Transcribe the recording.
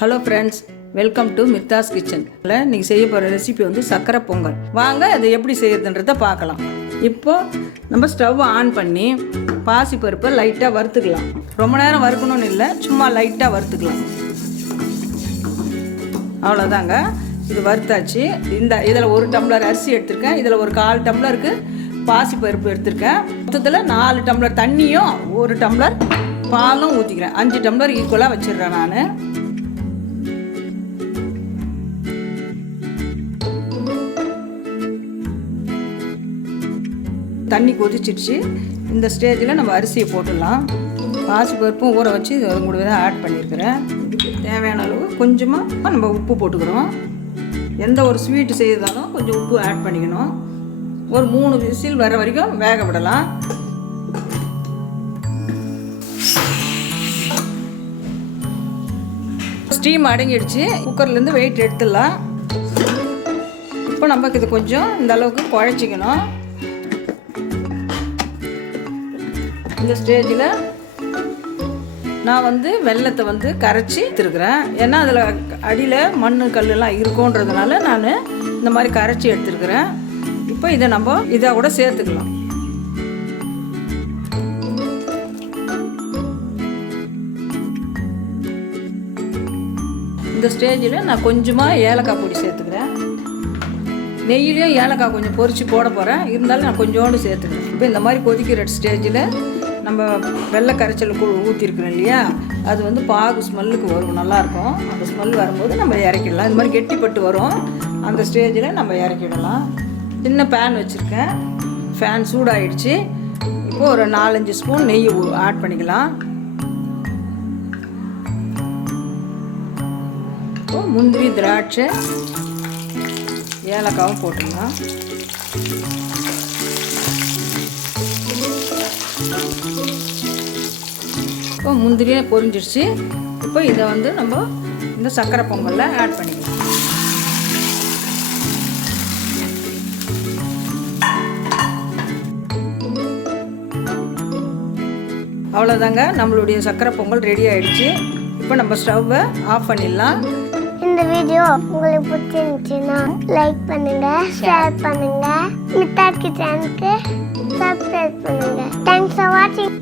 Hello friends, welcome to Mirthas kitchen. இன்றைக்கி செய்ய போகிற ரெசிபி வந்து சக்கரை பொங்கல். வாங்க அதை எப்படி செய்யறதுன்றதை பார்க்கலாம். இப்போது நம்ம ஸ்டவ் ஆன் பண்ணி பாசிப்பருப்பை லைட்டாக வறுத்துக்கலாம். ரொம்ப நேரம் வறுக்கணும்னு இல்லை, சும்மா லைட்டாக வறுத்துக்கலாம். அவ்வளோதாங்க, இது வறுத்தாச்சு. இதில் 1 டம்ளர் அரிசி எடுத்திருக்கேன். இதில் ஒரு 1/4 டம்ளருக்கு பாசிப்பருப்பு எடுத்திருக்கேன். மொத்தத்தில் 4 டம்ளர் தண்ணியும் 1 டம்ளர் பாலும் ஊற்றிக்கிறேன். 5 டம்ளர் ஈக்குவலாக வச்சிடுறேன் நான். தண்ணி கொதிச்சிடுச்சு. இந்த ஸ்டேஜில் நம்ம அரிசியை போட்டுடலாம். பாசிப்பருப்பும் ஊற வச்சு கூட தான் ஆட் பண்ணியிருக்கிறேன். இதுக்கு தேவையான அளவு கொஞ்சமாக நம்ம உப்பு போட்டுக்கிறோம். எந்த ஒரு ஸ்வீட்டு செய்யறதாலும் கொஞ்சம் உப்பு ஆட் பண்ணிக்கணும். ஒரு 3 விசில் வர வரைக்கும் வேக விடலாம். ஸ்டீம் அடங்கிடுச்சு. குக்கர்லேருந்து வெயிட் எடுத்துடலாம். இப்போ நமக்கு இது கொஞ்சம் இந்த அளவுக்கு குழச்சிக்கணும். இந்த ஸ்டேஜில் நான் வந்து வெல்லத்தை வந்து கரைச்சி எடுத்துருக்குறேன். ஏன்னா அதில் அடியில் மண் கல்லெல்லாம் இருக்குன்றதுனால நான் இந்த மாதிரி கரைச்சி எடுத்துருக்குறேன். இப்போ இதை நம்ம இதை கூட சேர்த்துக்கலாம். இந்த ஸ்டேஜில் நான் கொஞ்சமாக ஏலக்காய் பொடி சேர்த்துக்கிறேன். நெய்யிலையும் ஏலக்காய் கொஞ்சம் பொரித்து போட போகிறேன். இருந்தாலும் நான் கொஞ்சோண்டு சேர்த்துக்கிறேன். இப்போ இந்த மாதிரி கொதிக்கிற ஸ்டேஜில் நம்ம வெள்ளை கரைச்சல் ஊற்றிருக்கிறோம் இல்லையா, அது வந்து பாகு ஸ்மெல்லுக்கு வரும், நல்லாயிருக்கும். அந்த ஸ்மெல் வரும்போது நம்ம இறக்கிடலாம். இந்த மாதிரி கெட்டிப்பட்டு வரும். அந்த ஸ்டேஜில் நம்ம இறக்கிடலாம். சின்ன பேன் வச்சுருக்கேன். ஃபேன் சூடாகிடுச்சு. இப்போது ஒரு 4-5 ஸ்பூன் நெய் ஆட் பண்ணிக்கலாம். இப்போது முந்திரி, திராட்சை, ஏலக்காவும் போட்டுக்கலாம். இப்போ முந்திரியே பொரிஞ்சிடுச்சு. இப்போ இதை வந்து நம்ம இந்த சக்கரை பொங்கலில் ஆட் பண்ணிக்கலாம். அவ்வளோதாங்க, நம்மளுடைய சக்கரை பொங்கல் ரெடி ஆகிடுச்சு. இப்போ நம்ம ஸ்டவ்வை ஆஃப் பண்ணிடலாம். இந்த வீடியோ உங்களுக்கு பிடிச்சிருந்துச்சுன்னா லைக் பண்ணுங்க, ஷேர் பண்ணுங்க, மிர்தாஸ் கிச்சனுக்கு சப்ஸ்கிரைப் பண்ணுங்க. தேங்க்ஸ் ஃபார் வாட்சிங்.